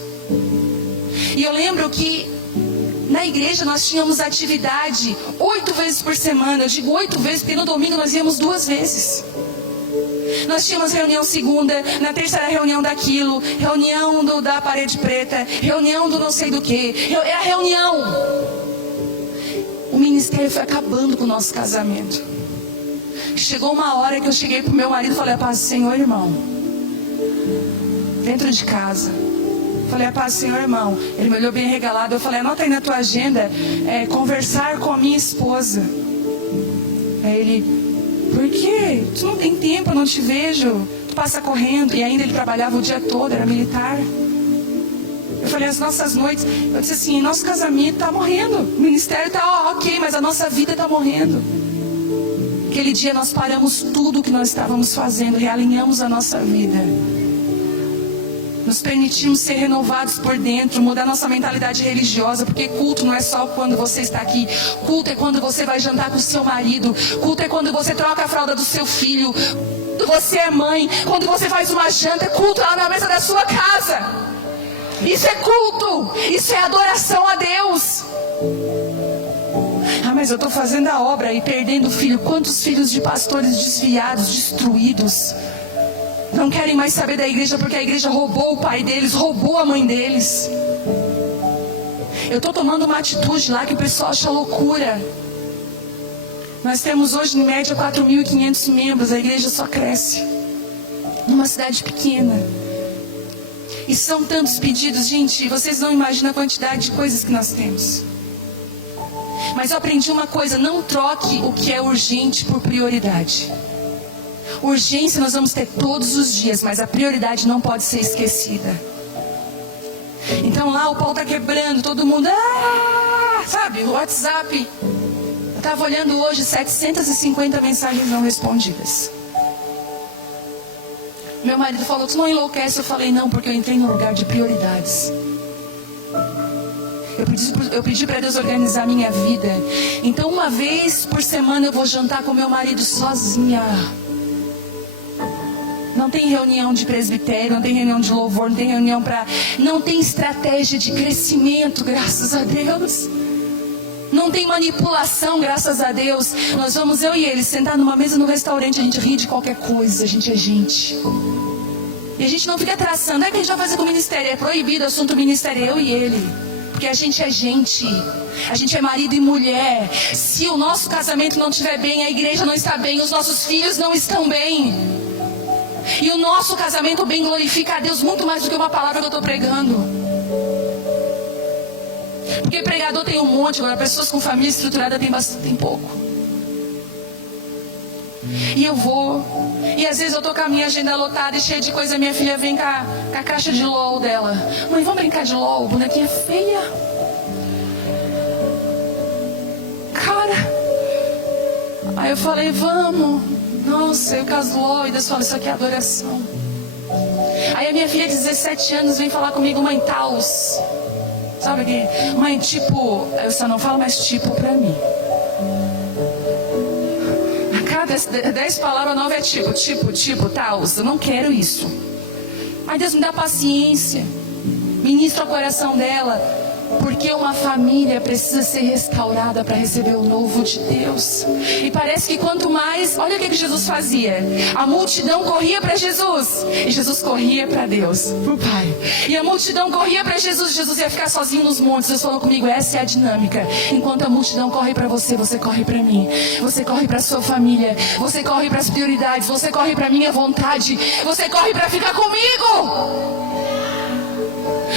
E eu lembro que na igreja nós tínhamos atividade 8 vezes por semana. Eu digo 8 vezes porque no domingo nós íamos 2 vezes. Nós tínhamos reunião segunda, na terça era reunião daquilo, reunião da parede preta, reunião do não sei do que, era reunião. O ministério foi acabando com o nosso casamento. Chegou uma hora que eu cheguei pro meu marido e falei, a paz do Senhor, irmão. Dentro de casa. Falei, a paz do Senhor, irmão. Ele me olhou bem regalado, eu falei, anota aí na tua agenda, conversar com a minha esposa. Aí ele... Por quê? Tu não tem tempo, eu não te vejo. Tu passa correndo. E ainda ele trabalhava o dia todo, era militar. Eu falei, as nossas noites... Eu disse assim, nosso casamento está morrendo. O ministério está ok, mas a nossa vida está morrendo. Aquele dia nós paramos tudo o que nós estávamos fazendo. Realinhamos a nossa vida. Nos permitimos ser renovados por dentro, mudar nossa mentalidade religiosa, porque culto não é só quando você está aqui. Culto é quando você vai jantar com o seu marido. Culto é quando você troca a fralda do seu filho. Quando você é mãe, quando você faz uma janta, é culto lá na mesa da sua casa. Isso é culto, isso é adoração a Deus. Ah, mas eu estou fazendo a obra e perdendo o filho. Quantos filhos de pastores desviados, destruídos, não querem mais saber da igreja porque a igreja roubou o pai deles, roubou a mãe deles. Eu estou tomando uma atitude lá que o pessoal acha loucura. Nós temos hoje em média 4.500 membros, a igreja só cresce. Numa cidade pequena. E são tantos pedidos, gente, vocês não imaginam a quantidade de coisas que nós temos. Mas eu aprendi uma coisa, não troque o que é urgente por prioridade. Urgência nós vamos ter todos os dias, mas a prioridade não pode ser esquecida. Então lá o pau está quebrando, todo mundo, sabe, o WhatsApp. Eu estava olhando hoje 750 mensagens não respondidas. Meu marido falou, tu não enlouquece? Eu falei, não, porque eu entrei no lugar de prioridades. Eu pedi para Deus organizar a minha vida. Então uma vez por semana eu vou jantar com meu marido sozinha. Não tem reunião de presbitério, não tem reunião de louvor, não tem reunião para... Não tem estratégia de crescimento, graças a Deus. Não tem manipulação, graças a Deus. Nós vamos, eu e ele, sentar numa mesa no restaurante, a gente ri de qualquer coisa, a gente é gente. E a gente não fica traçando, o que a gente vai fazer com o ministério? É proibido o assunto ministério, eu e ele. Porque a gente é gente. A gente é marido e mulher. Se o nosso casamento não estiver bem, a igreja não está bem, os nossos filhos não estão bem. E o nosso casamento bem glorifica a Deus muito mais do que uma palavra que eu estou pregando. Porque pregador tem um monte, agora pessoas com família estruturada tem pouco. E eu vou, e às vezes eu tô com a minha agenda lotada e cheia de coisa. Minha filha vem com a caixa de LOL dela. Mãe, vamos brincar de LOL? Bonequinha feia. Cara. Aí eu falei, vamos. Nossa, eu caso LOL. E Deus fala, isso aqui é adoração. Aí a minha filha de 17 anos vem falar comigo, mãe, taus. Sabe o que? Mãe, tipo, eu só não falo mais tipo pra mim. A cada 10 palavras novas é tipo, tal. Eu não quero isso. Aí Deus me dá paciência. Ministra o coração dela. Porque uma família precisa ser restaurada para receber o novo de Deus. E parece que quanto mais... Olha o que Jesus fazia. A multidão corria para Jesus. E Jesus corria para Deus, para o Pai. E a multidão corria para Jesus. Jesus ia ficar sozinho nos montes. Deus falou comigo, essa é a dinâmica. Enquanto a multidão corre para você, você corre para mim. Você corre para a sua família. Você corre para as prioridades. Você corre para a minha vontade. Você corre para ficar comigo.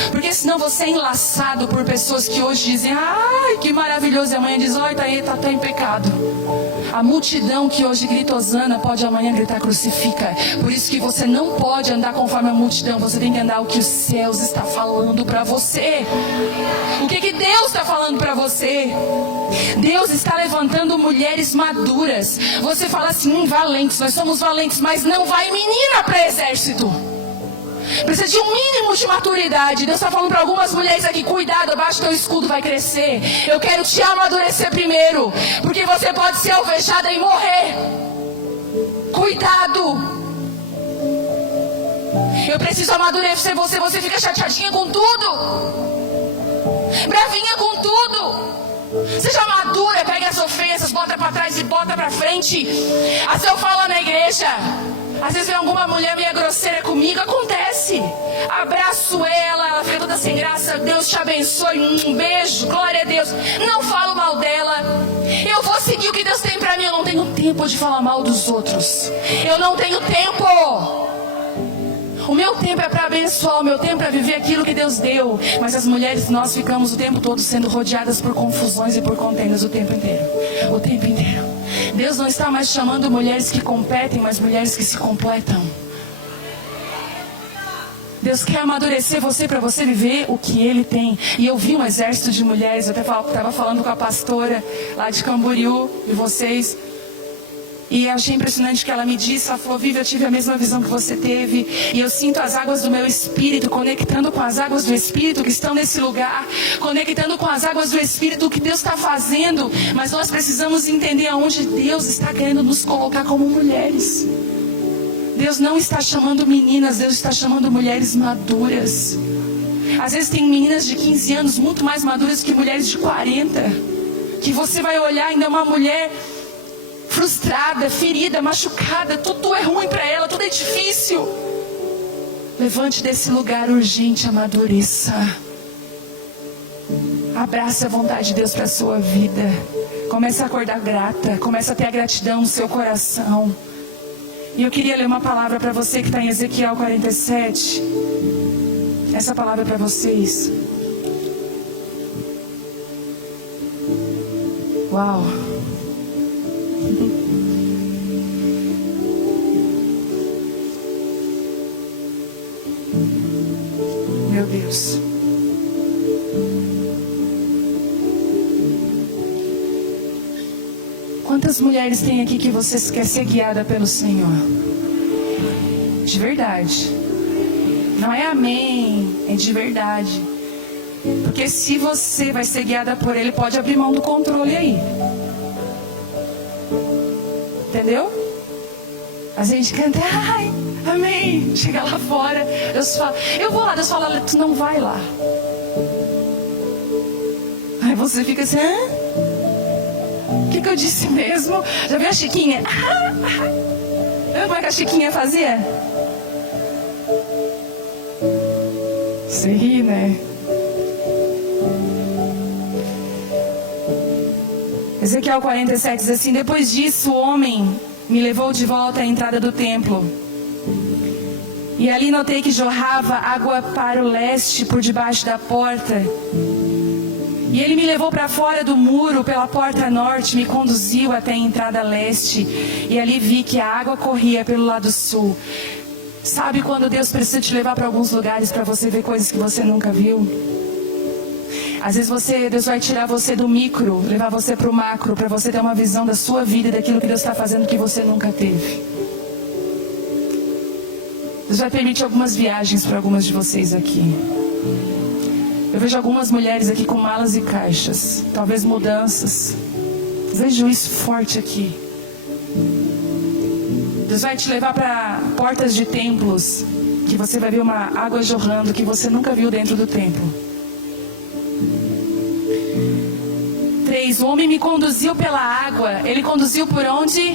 Porque senão você é enlaçado por pessoas que hoje dizem, ai, que maravilhoso, e amanhã diz, olha, tá em pecado. A multidão que hoje grita Hosana pode amanhã gritar crucifica. Por isso que você não pode andar conforme a multidão. Você tem que andar o que os céus está falando para você. O que Deus está falando para você? Deus está levantando mulheres maduras. Você fala assim, valentes, nós somos valentes, mas não vai menina para exército. Precisa de um mínimo de maturidade. Deus está falando para algumas mulheres aqui, cuidado, abaixo do teu escudo vai crescer. Eu quero te amadurecer primeiro, porque você pode ser alvejada e morrer. Cuidado. Eu preciso amadurecer você. Você fica chateadinha com tudo, bravinha com tudo. Seja madura, pega as ofensas, bota para trás e bota para frente. Assim eu falo na igreja. Às vezes vem alguma mulher meio grosseira comigo, acontece. Abraço ela fica toda sem graça. Deus te abençoe, um beijo, glória a Deus. Não falo mal dela. Eu vou seguir o que Deus tem pra mim. Eu não tenho tempo de falar mal dos outros. Eu não tenho tempo. O meu tempo é para abençoar, o meu tempo é para viver aquilo que Deus deu. Mas as mulheres, nós ficamos o tempo todo sendo rodeadas por confusões e por contendas o tempo inteiro. O tempo inteiro. Deus não está mais chamando mulheres que competem, mas mulheres que se completam. Deus quer amadurecer você para você viver o que Ele tem. E eu vi um exército de mulheres, eu até estava falando com a pastora lá de Camboriú, de vocês. E eu achei impressionante que ela me disse, ela falou, Vivi, eu tive a mesma visão que você teve. E eu sinto as águas do meu espírito, conectando com as águas do espírito que estão nesse lugar. Conectando com as águas do espírito, o que Deus está fazendo. Mas nós precisamos entender aonde Deus está querendo nos colocar como mulheres. Deus não está chamando meninas, Deus está chamando mulheres maduras. Às vezes tem meninas de 15 anos muito mais maduras que mulheres de 40. Que você vai olhar ainda uma mulher frustrada, ferida, machucada, tudo é ruim para ela, tudo é difícil. Levante desse lugar urgente, amadureça. Abrace a vontade de Deus para a sua vida. Comece a acordar grata, comece a ter a gratidão no seu coração. E eu queria ler uma palavra para você que está em Ezequiel 47. Essa palavra é para vocês. Uau! Meu Deus. Quantas mulheres tem aqui que você quer ser guiada pelo Senhor? De verdade. Não é amém, é de verdade. Porque se você vai ser guiada por Ele, pode abrir mão do controle aí. Entendeu? A gente canta, ai, amém. Chega lá fora, Deus fala, eu vou lá, Deus fala, tu não vai lá. Aí você fica assim, hã? O que eu disse mesmo? Já viu a Chiquinha? Lembra como é que a Chiquinha fazia? Você ri, né? Ezequiel 47 diz assim, depois disso o homem me levou de volta à entrada do templo. E ali notei que jorrava água para o leste por debaixo da porta. E ele me levou para fora do muro pela porta norte, me conduziu até a entrada leste. E ali vi que a água corria pelo lado sul. Sabe quando Deus precisa te levar para alguns lugares para você ver coisas que você nunca viu? Às vezes Deus vai tirar você do micro, levar você para o macro, para você ter uma visão da sua vida e daquilo que Deus está fazendo que você nunca teve. Deus vai permitir algumas viagens para algumas de vocês aqui. Eu vejo algumas mulheres aqui com malas e caixas, talvez mudanças. Vejo isso forte aqui. Deus vai te levar para portas de templos, que você vai ver uma água jorrando que você nunca viu dentro do templo. 3. O homem me conduziu pela água. Ele conduziu por onde?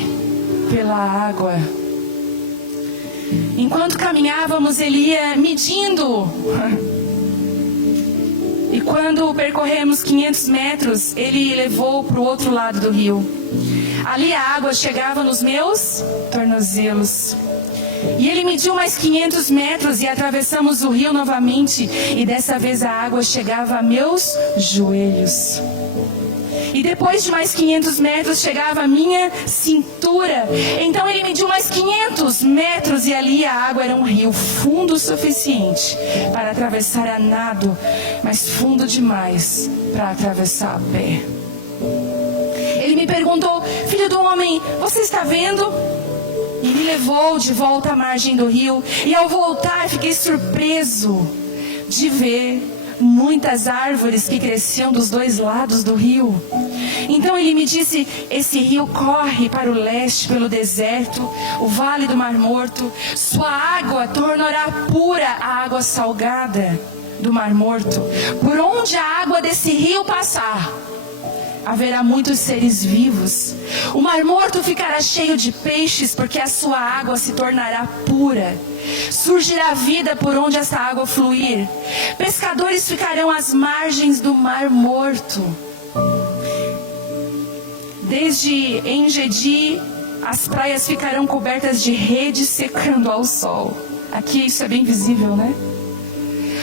Pela água. Enquanto caminhávamos, ele ia medindo. E quando percorremos 500 metros, ele levou para o outro lado do rio. Ali a água chegava nos meus tornozelos. E ele mediu mais 500 metros e atravessamos o rio novamente. E dessa vez a água chegava a meus joelhos. E depois de mais 500 metros chegava a minha cintura. Então ele mediu mais 500 metros e ali a água era um rio fundo o suficiente para atravessar a nado, mas fundo demais para atravessar a pé. Ele me perguntou: filho do homem, você está vendo? E me levou de volta à margem do rio. E ao voltar fiquei surpreso de ver muitas árvores que cresciam dos dois lados do rio. Então ele me disse: esse rio corre para o leste pelo deserto, o vale do Mar Morto. Sua água tornará pura a água salgada do Mar Morto. Por onde a água desse rio passar, haverá muitos seres vivos. O Mar Morto ficará cheio de peixes, porque a sua água se tornará pura. Surgirá vida por onde essa água fluir. Pescadores ficarão às margens do Mar Morto. Desde Engedi, as praias ficarão cobertas de redes secando ao sol. Aqui isso é bem visível, né?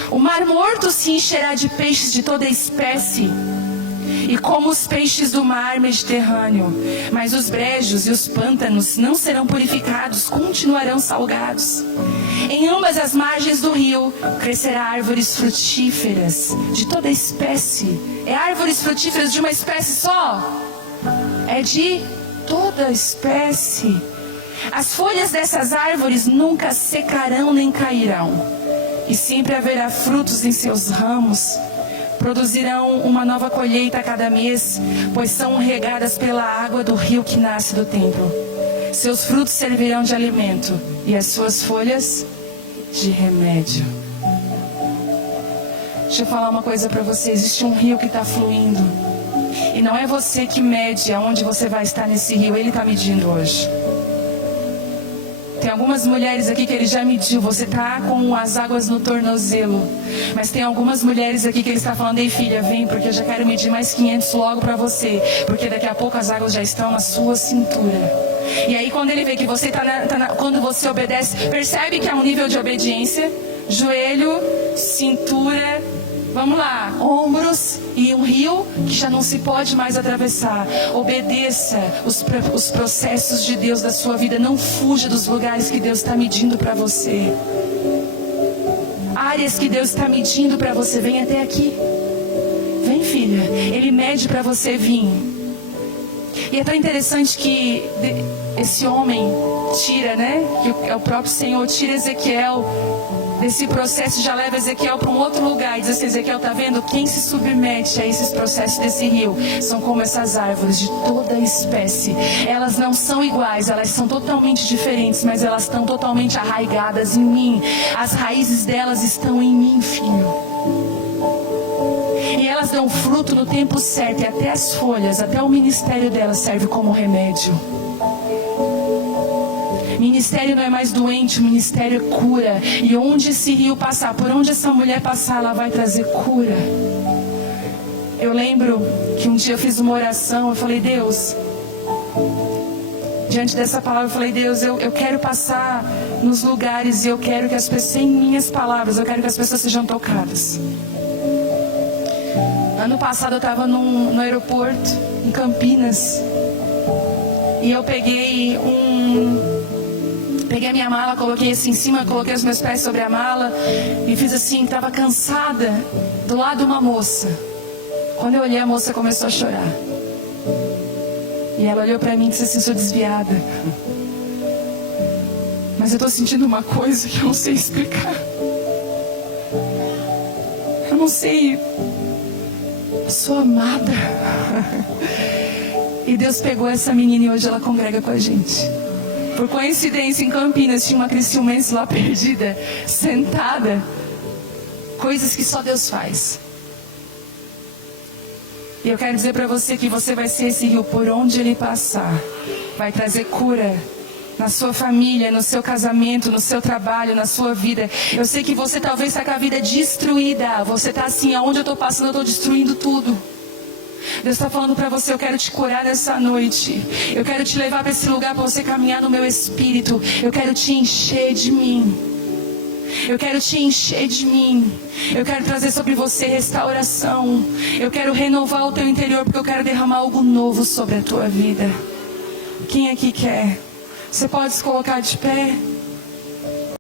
O Mar Morto se encherá de peixes de toda espécie, e como os peixes do mar Mediterrâneo. Mas os brejos e os pântanos não serão purificados, continuarão salgados. Em ambas as margens do rio crescerá árvores frutíferas de toda espécie. É árvores frutíferas de uma espécie só? É de toda espécie. As folhas dessas árvores nunca secarão nem cairão, e sempre haverá frutos em seus ramos. Produzirão uma nova colheita a cada mês, pois são regadas pela água do rio que nasce do templo. Seus frutos servirão de alimento e as suas folhas de remédio. Deixa eu falar uma coisa para você. Existe um rio que está fluindo, e não é você que mede aonde você vai estar nesse rio. Ele está medindo hoje. Tem algumas mulheres aqui que ele já mediu. Você está com as águas no tornozelo. Mas tem algumas mulheres aqui que ele está falando: ei filha, vem, porque eu já quero medir mais 500 logo para você. Porque daqui a pouco as águas já estão na sua cintura. E aí quando ele vê que você quando você obedece, percebe que há um nível de obediência. Joelho, cintura, vamos lá, ombros e um rio que já não se pode mais atravessar. Obedeça os processos de Deus da sua vida. Não fuja dos lugares que Deus está medindo para você. Áreas que Deus está medindo para você. Vem até aqui. Vem, filha. Ele mede para você vir. E é tão interessante que esse homem tira, né? Que é o próprio Senhor, tira Ezequiel desse processo, já leva Ezequiel para um outro lugar e diz assim: Ezequiel, está vendo? Quem se submete a esses processos desse rio são como essas árvores de toda espécie. Elas não são iguais, elas são totalmente diferentes, mas elas estão totalmente arraigadas em mim. As raízes delas estão em mim, filho. E elas dão fruto no tempo certo, e até as folhas, até o ministério delas serve como remédio. Ministério não é mais doente, o ministério é cura. E onde esse rio passar, por onde essa mulher passar, ela vai trazer cura. Eu lembro que um dia eu fiz uma oração. Eu falei: Deus, diante dessa palavra, eu falei: Deus, eu quero passar nos lugares, e eu quero que as pessoas, sem minhas palavras, eu quero que as pessoas sejam tocadas. Ano passado eu estava no aeroporto, em Campinas, e eu peguei a minha mala, coloquei assim em cima, coloquei os meus pés sobre a mala e fiz assim, estava cansada, do lado de uma moça. Quando eu olhei, a moça começou a chorar. E ela olhou para mim e disse assim: sou desviada, mas eu estou sentindo uma coisa que eu não sei explicar. Eu não sei, eu sou amada. E Deus pegou essa menina e hoje ela congrega com a gente. Por coincidência, em Campinas tinha uma cristiumense lá perdida, sentada. Coisas que só Deus faz. E eu quero dizer para você que você vai ser esse rio por onde ele passar. Vai trazer cura na sua família, no seu casamento, no seu trabalho, na sua vida. Eu sei que você talvez está com a vida destruída. Você está assim: aonde eu estou passando, eu estou destruindo tudo. Deus está falando para você: eu quero te curar nessa noite. Eu quero te levar para esse lugar para você caminhar no meu espírito. Eu quero te encher de mim. Eu quero te encher de mim. Eu quero trazer sobre você restauração. Eu quero renovar o teu interior, porque eu quero derramar algo novo sobre a tua vida. Quem aqui quer? Você pode se colocar de pé?